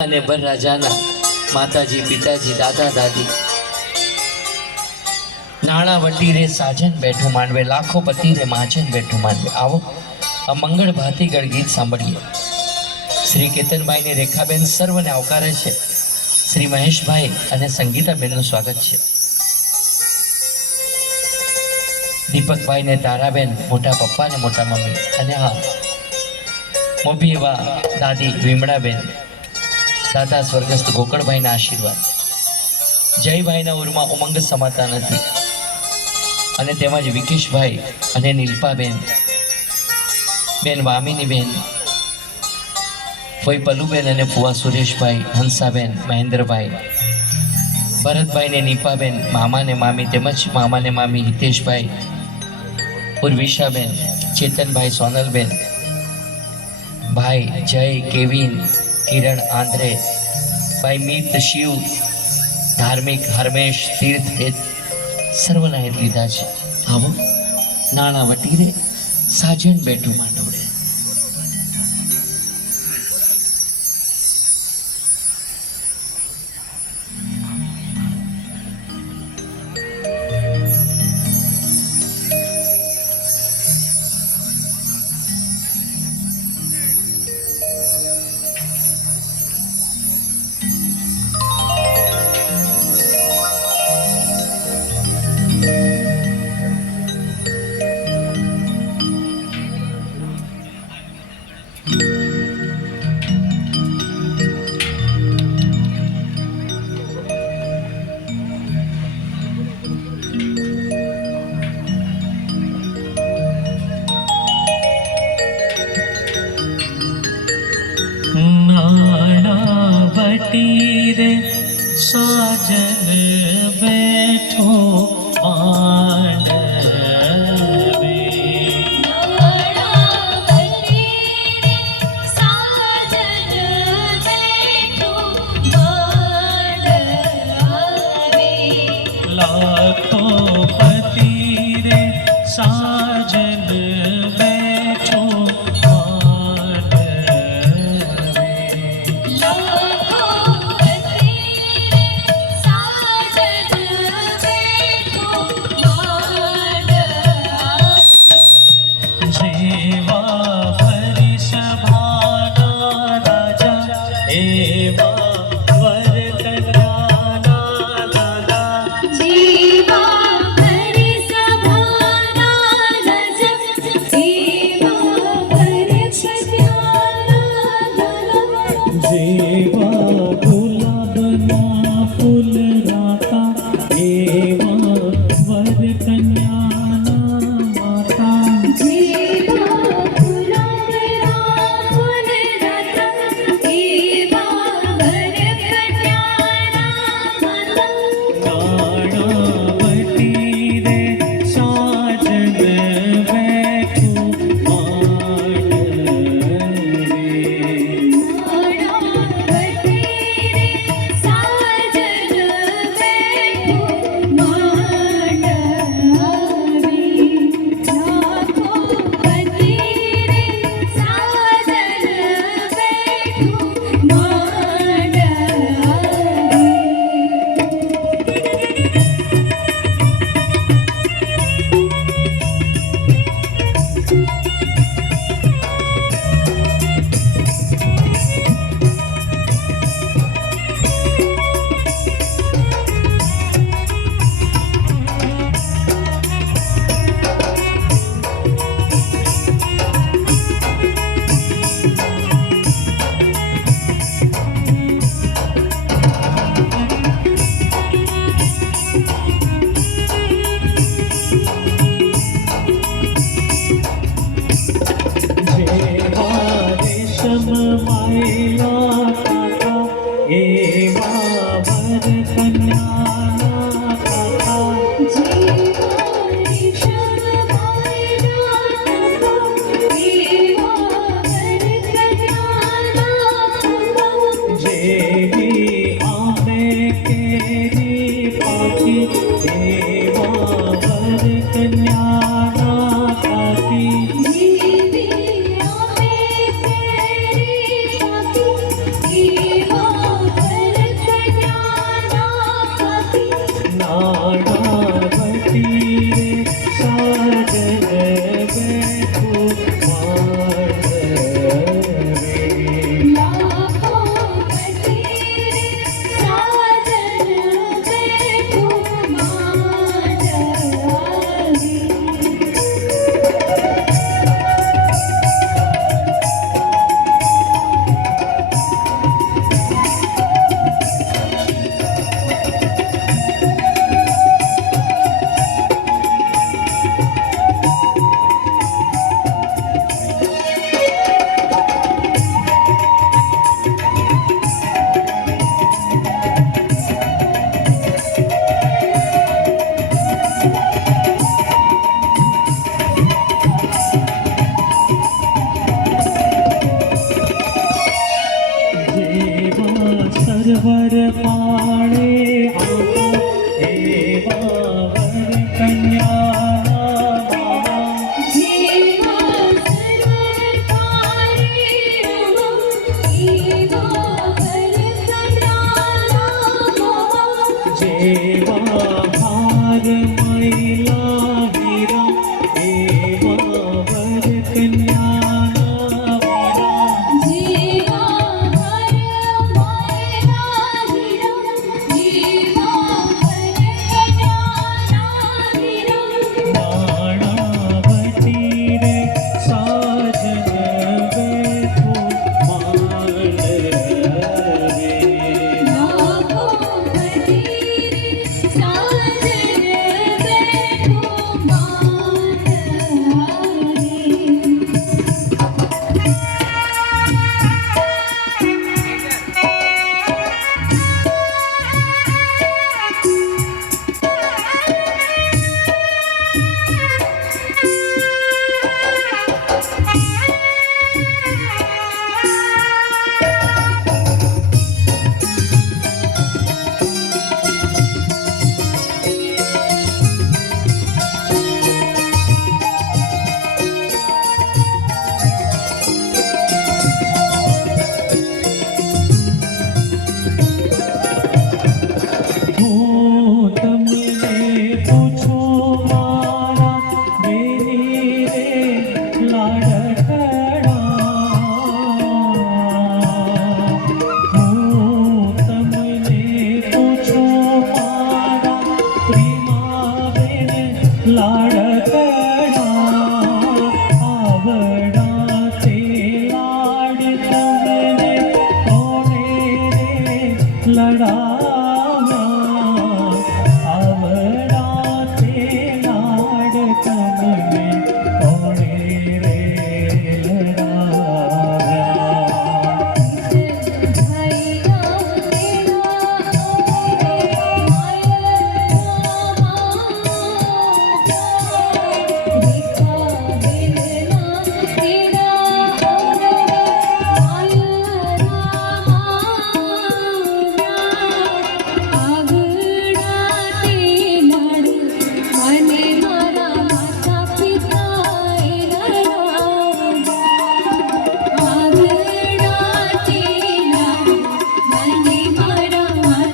અને બર રાજાના માતાજી પિતાજી દાદા દાદી નાણા વટી રે સાજન બેઠું માંડવે લાખો પતિ રે માજન બેઠું માંડવે આવો આ મંગળ ભાતીગળ ગીત સાંભળીએ શ્રી કેતનભાઈ ને રેખાબેન સર્વને આવકારે છે શ્રી મહેશભાઈ અને સંગીતાબેનનું સ્વાગત છે દીપકભાઈ ને તારાબેન મોટા પપ્પા ને મોટા મમ્મી અને હા મોભી એવા દાદી વિમળાબેન દાદા સ્વર્ગસ્થ ગોકળભાઈના આશીર્વાદ જયભાઈના ઉરમાં ઉમંગ સમાતા નથી અને તેમજ વિકેશભાઈ અને નીલપાબેન બેન વામિનીબેન ફોઈ પલુબેન અને ફુવા સુરેશભાઈ હંસાબેન મહેન્દ્રભાઈ ભરતભાઈ ને નીપાબેન મામા ને મામી તેમજ મામા ને મામી હિતેશભાઈ ઉર્વિશાબેન ચેતનભાઈ સોનલબેન ભાઈ જય કેવિન किरण आंध्रे भाई मीत शिव धार्मिक हरमेश तीर्थ हेत सर्वना हेत लीधा छे आवो नाना वटी रे साजन बेटू मांडवड़े रे साजन बैठो He वर पाणे एवा वर कन्या जेवा हार मैला हीरा एवा वर कन्या लाडकड़ा आवड़ा ते लाड तमने कोने रे लड़ा